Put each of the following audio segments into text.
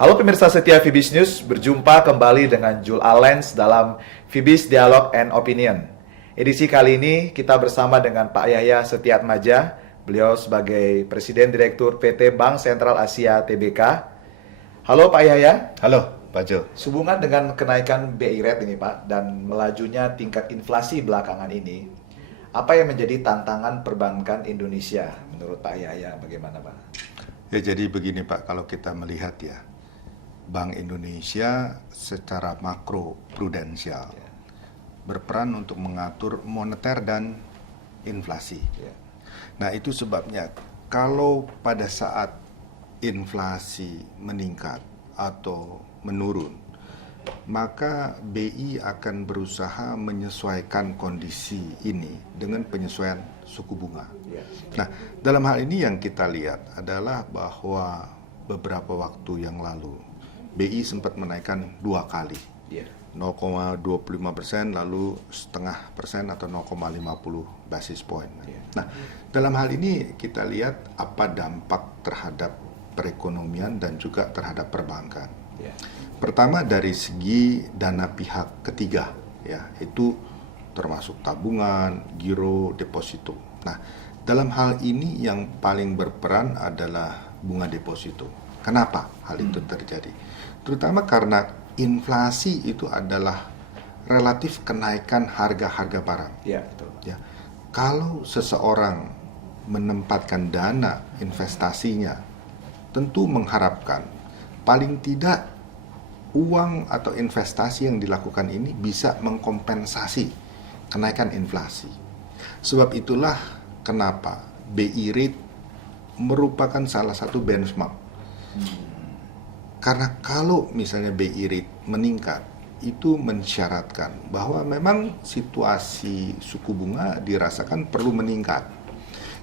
Halo pemirsa setia Fibis News, berjumpa kembali dengan Jul Alens dalam Fibis Dialog and Opinion. Edisi kali ini kita bersama dengan Pak Yahya Setiatmaja, beliau sebagai Presiden Direktur PT Bank Sentral Asia Tbk. Halo Pak Yahya. Halo Pak Jul. Sehubungan dengan kenaikan BI rate ini Pak, dan melajunya tingkat inflasi belakangan ini, apa yang menjadi tantangan perbankan Indonesia menurut Pak Yahya, bagaimana Pak? Ya jadi begini Pak, kalau kita melihat ya, Bank Indonesia secara makro prudensial berperan untuk mengatur moneter dan inflasi. Nah itu sebabnya kalau pada saat inflasi meningkat atau menurun, maka BI akan berusaha menyesuaikan kondisi ini dengan penyesuaian suku bunga. Nah dalam hal ini yang kita lihat adalah bahwa beberapa waktu yang lalu BI sempat menaikkan 2 kali, 0,25% lalu 0,5% atau 0,50 basis point. Nah, dalam hal ini kita lihat apa dampak terhadap perekonomian dan juga terhadap perbankan. Pertama dari segi dana pihak ketiga, ya itu termasuk tabungan, giro, deposito. Nah, dalam hal ini yang paling berperan adalah bunga deposito. Kenapa hal itu terjadi? Terutama karena inflasi itu adalah relatif kenaikan harga-harga barang. Ya, betul. Ya. Kalau seseorang menempatkan dana investasinya, tentu mengharapkan paling tidak uang atau investasi yang dilakukan ini bisa mengkompensasi kenaikan inflasi. Sebab itulah kenapa BI rate merupakan salah satu benchmark. Karena kalau misalnya BI rate meningkat, itu mensyaratkan bahwa memang situasi suku bunga dirasakan perlu meningkat.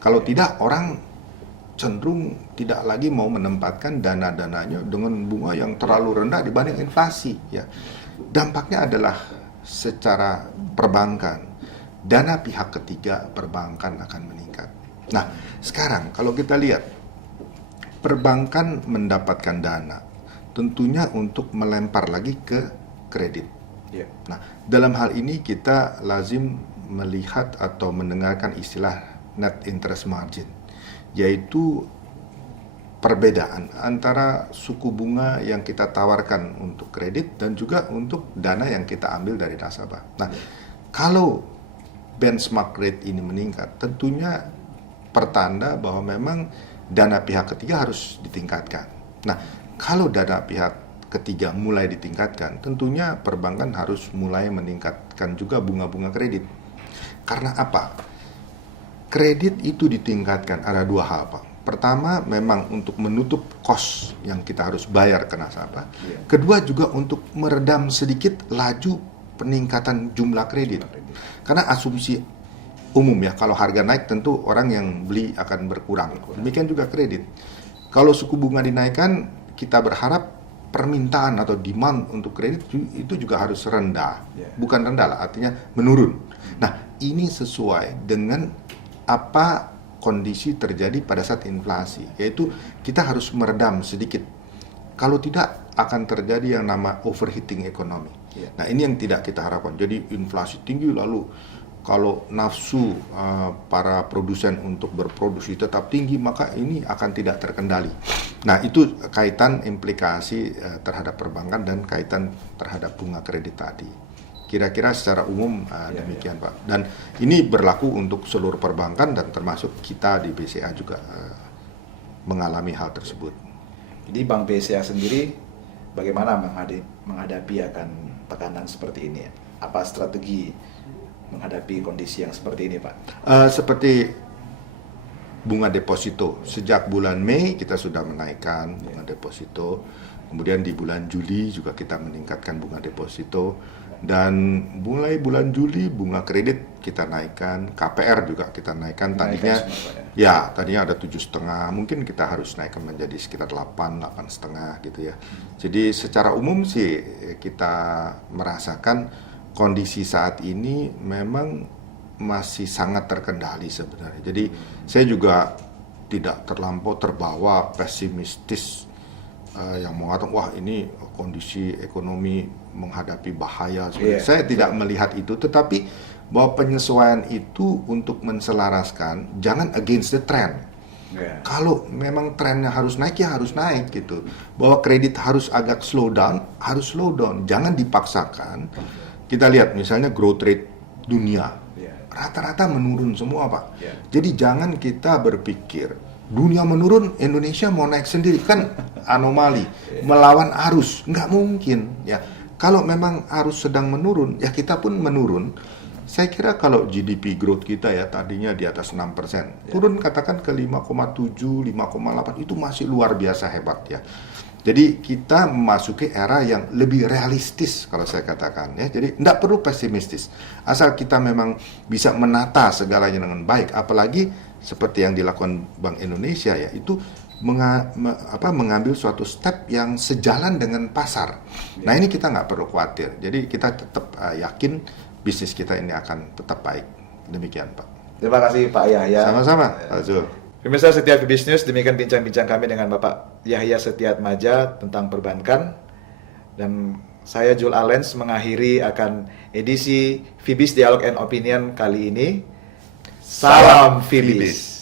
Kalau tidak, orang cenderung tidak lagi mau menempatkan dana-dananya dengan bunga yang terlalu rendah dibanding inflasi. Ya. Dampaknya adalah secara perbankan, dana pihak ketiga perbankan akan meningkat. Nah, sekarang kalau kita lihat, perbankan mendapatkan dana tentunya untuk melempar lagi ke kredit. Nah, dalam hal ini kita lazim melihat atau mendengarkan istilah net interest margin, yaitu perbedaan antara suku bunga yang kita tawarkan untuk kredit dan juga untuk dana yang kita ambil dari nasabah. Nah, kalau benchmark rate ini meningkat, tentunya pertanda bahwa memang dana pihak ketiga harus ditingkatkan. Nah, kalau dana pihak ketiga mulai ditingkatkan, tentunya perbankan harus mulai meningkatkan juga bunga-bunga kredit. Karena apa? Kredit itu ditingkatkan ada 2 hal, Pak. Pertama, memang untuk menutup kos yang kita harus bayar ke nasabah. Kedua, juga untuk meredam sedikit laju peningkatan jumlah kredit. Karena asumsi umum ya, kalau harga naik tentu orang yang beli akan berkurang. Demikian juga kredit. Kalau suku bunga dinaikkan, kita berharap permintaan atau demand untuk kredit itu juga harus rendah. Bukan rendah lah, artinya menurun. Nah, ini sesuai dengan apa kondisi terjadi pada saat inflasi, yaitu kita harus meredam sedikit. Kalau tidak, akan terjadi yang nama overheating ekonomi. Nah, ini yang tidak kita harapkan. Jadi inflasi tinggi lalu kalau nafsu para produsen untuk berproduksi tetap tinggi, maka ini akan tidak terkendali. Nah, itu kaitan implikasi terhadap perbankan dan kaitan terhadap bunga kredit tadi. Kira-kira secara umum demikian Pak. Dan ini berlaku untuk seluruh perbankan dan termasuk kita di BCA juga mengalami hal tersebut. Jadi Bank BCA sendiri bagaimana menghadapi akan tekanan seperti ini? Apa strategi menghadapi kondisi yang seperti ini, Pak? Seperti bunga deposito, sejak bulan Mei kita sudah menaikkan bunga deposito, kemudian di bulan Juli juga kita meningkatkan bunga deposito, dan mulai bulan Juli bunga kredit kita naikkan, KPR juga kita naikkan. Tadinya ada 7,5, mungkin kita harus naikkan menjadi sekitar 8,5 gitu ya. Jadi secara umum sih kita merasakan kondisi saat ini memang masih sangat terkendali sebenarnya. Jadi saya juga tidak terlampau terbawa pesimistis yang mengatakan wah ini kondisi ekonomi menghadapi bahaya. Iya, Saya tidak melihat itu, tetapi bahwa penyesuaian itu untuk menselaraskan, jangan against the trend. Iya. Kalau memang trennya harus naik ya harus naik gitu. Bahwa kredit harus agak slow down, harus slow down. Jangan dipaksakan. Kita lihat misalnya growth rate dunia. Iya. Rata-rata menurun semua, Pak. Iya. Jadi jangan kita berpikir dunia menurun, Indonesia mau naik sendiri, kan anomali, melawan arus, nggak mungkin ya. Kalau memang arus sedang menurun, ya kita pun menurun. Saya kira kalau GDP growth kita ya tadinya di atas 6%, turun katakan ke 5,7, 5,8, itu masih luar biasa hebat ya. Jadi kita memasuki era yang lebih realistis kalau saya katakan ya. Jadi tidak perlu pesimistis. Asal kita memang bisa menata segalanya dengan baik, apalagi seperti yang dilakukan Bank Indonesia ya, itu mengambil suatu step yang sejalan dengan pasar. Nah ini kita nggak perlu khawatir. Jadi kita tetap yakin bisnis kita ini akan tetap baik. Demikian Pak. Terima kasih Pak Yahya. Sama-sama Pak Zul. Pemirsa Setia Fibis News, demikian bincang-bincang kami dengan Bapak Yahya Setiatmaja tentang perbankan. Dan saya Jul Alens mengakhiri akan edisi Fibis Dialog and Opinion kali ini. Salam Fibis.